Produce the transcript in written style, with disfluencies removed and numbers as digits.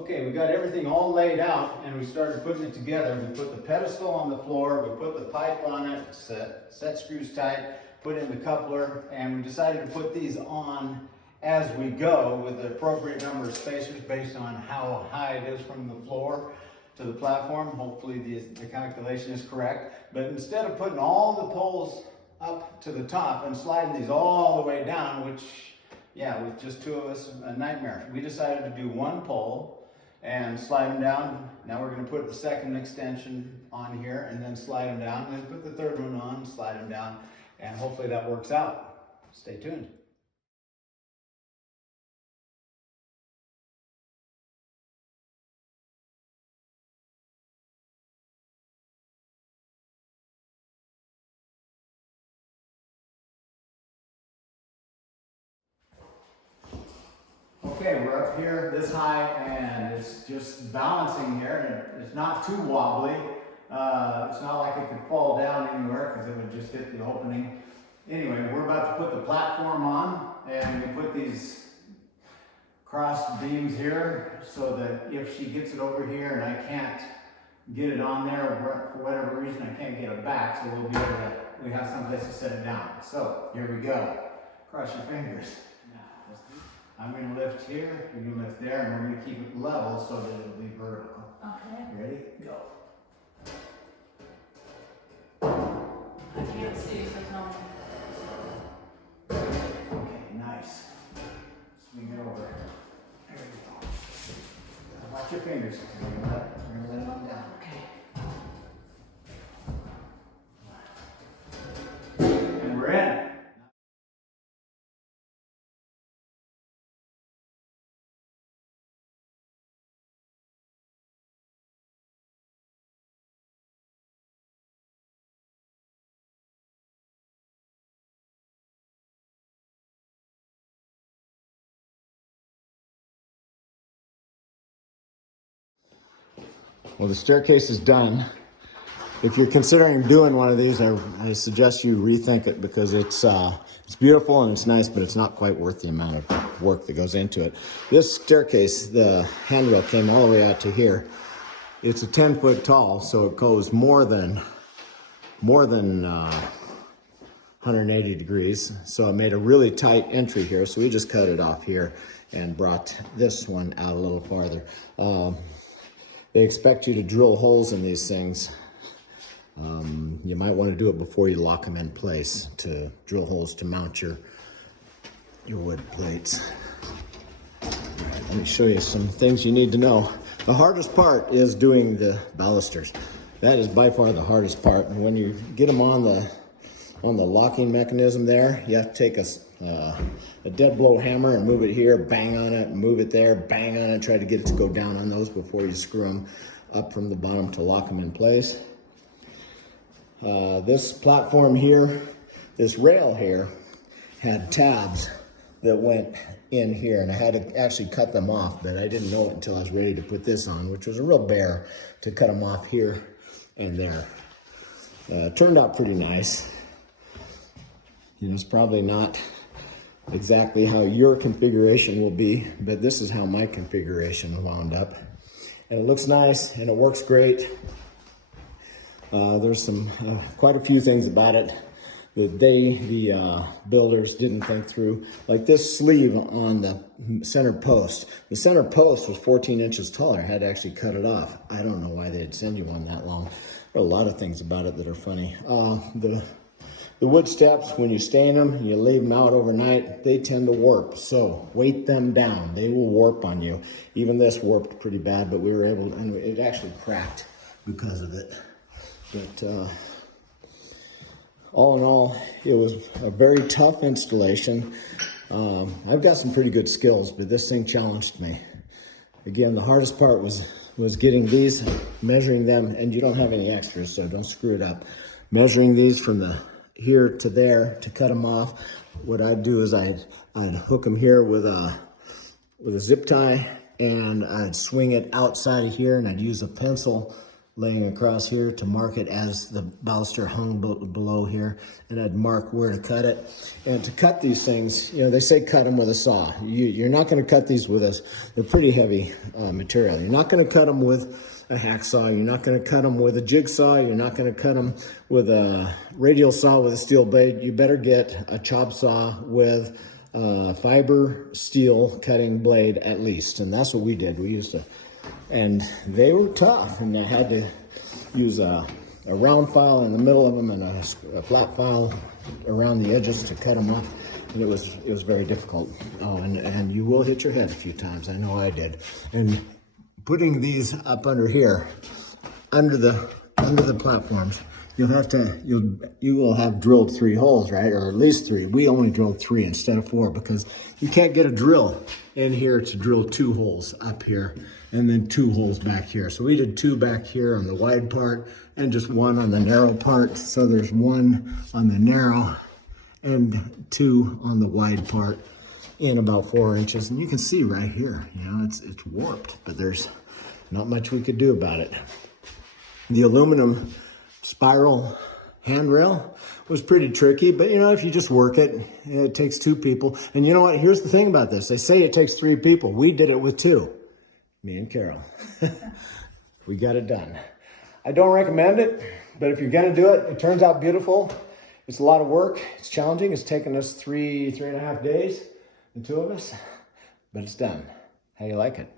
Okay, we got everything all laid out and we started putting it together. We put the pedestal on the floor, we put the pipe on it, set screws tight, put in the coupler, and we decided to put these on as we go with the appropriate number of spacers based on how high it is from the floor to the platform. Hopefully the calculation is correct. But instead of putting all the poles up to the top and sliding these all the way down, which, yeah, with just two of us, a nightmare, we decided to do one pole and slide them down. Now we're going to put the second extension on here and then slide them down, and then put the third one on, slide them down, and hopefully that works out. Stay tuned. Okay, we're up here this high and it's just balancing here, and it's not too wobbly. It's not like it could fall down anywhere because it would just hit the opening. Anyway, we're about to put the platform on, and we put these cross beams here so that if she gets it over here and I can't get it on there for whatever reason, I can't get it back, so we'll be able to, we have someplace to set it down. So here we go. Cross your fingers. I'm going to lift here, you're going to lift there, and we're going to keep it level so that it'll be vertical. Okay. Ready? Go. I can't see, so tell me. Okay, nice. Swing it over. There we go. Watch your fingers. We're going to let them down. Okay. And we're in. Well, the staircase is done. If you're considering doing one of these, I suggest you rethink it, because it's beautiful and it's nice, but it's not quite worth the amount of work that goes into it. This staircase, the handrail came all the way out to here. It's a 10-foot tall, so it goes more than 180 degrees. So it made a really tight entry here. So we just cut it off here and brought this one out a little farther. They expect you to drill holes in these things. You might want to do it before you lock them in place, to drill holes to mount your wood plates. All right, let me show you some things you need to know. The hardest part is doing the balusters. That is by far the hardest part. And when you get them on the locking mechanism there, you have to take a dead blow hammer and move it here, bang on it, move it there, bang on it, try to get it to go down on those before you screw them up from the bottom to lock them in place. This platform here, this rail here, had tabs that went in here, and I had to actually cut them off, but I didn't know it until I was ready to put this on, which was a real bear to cut them off here and there. Turned out pretty nice. You know, it's probably not exactly how your configuration will be, but this is how my configuration wound up. And it looks nice and it works great. There's some quite a few things about it that the builders didn't think through. Like this sleeve on the center post. The center post was 14 inches taller. I had to actually cut it off. I don't know why they'd send you one that long. There are a lot of things about it that are funny. The wood steps, when you stain them, you leave them out overnight, they tend to warp. So weight them down. They will warp on you. Even this warped pretty bad, but we were able to, and it actually cracked because of it. But all in all, it was a very tough installation. I've got some pretty good skills, but this thing challenged me. Again, the hardest part was getting these, measuring them, and you don't have any extras, so don't screw it up. Measuring these from the here to there to cut them off. What I'd do is I'd hook them here with a zip tie, and I'd swing it outside of here, and I'd use a pencil laying across here to mark it as the baluster hung below here, and I'd mark where to cut it. And to cut these things, you know, they say cut them with a saw. You're not going to cut these with they're pretty heavy material. You're not going to cut them with a hacksaw. You're not going to cut them with a jigsaw. You're not going to cut them with a radial saw with a steel blade. You better get a chop saw with fiber steel cutting blade at least. And that's what we did. We used to, and they were tough, and I had to use a round file in the middle of them and a flat file around the edges to cut them off. And it was very difficult. Oh, and you will hit your head a few times. I know I did. And putting these up under here, under the platforms, you will have drilled 3 holes, right? Or at least 3. We only drilled 3 instead of 4 because you can't get a drill in here to drill 2 holes up here and then 2 holes back here. So we did 2 back here on the wide part and just 1 on the narrow part. So there's 1 on the narrow and 2 on the wide part in about 4 inches. And you can see right here, you know, it's warped, but there's not much we could do about it. The aluminum spiral handrail was pretty tricky, but you know, if you just work it, it takes 2 people. And you know what? Here's the thing about this. They say it takes 3 people. We did it with 2. Me and Carol. We got it done. I don't recommend it, but if you're gonna do it, it turns out beautiful. It's a lot of work. It's challenging. It's taken us 3.5 days, the 2 of us, but it's done. How do you like it?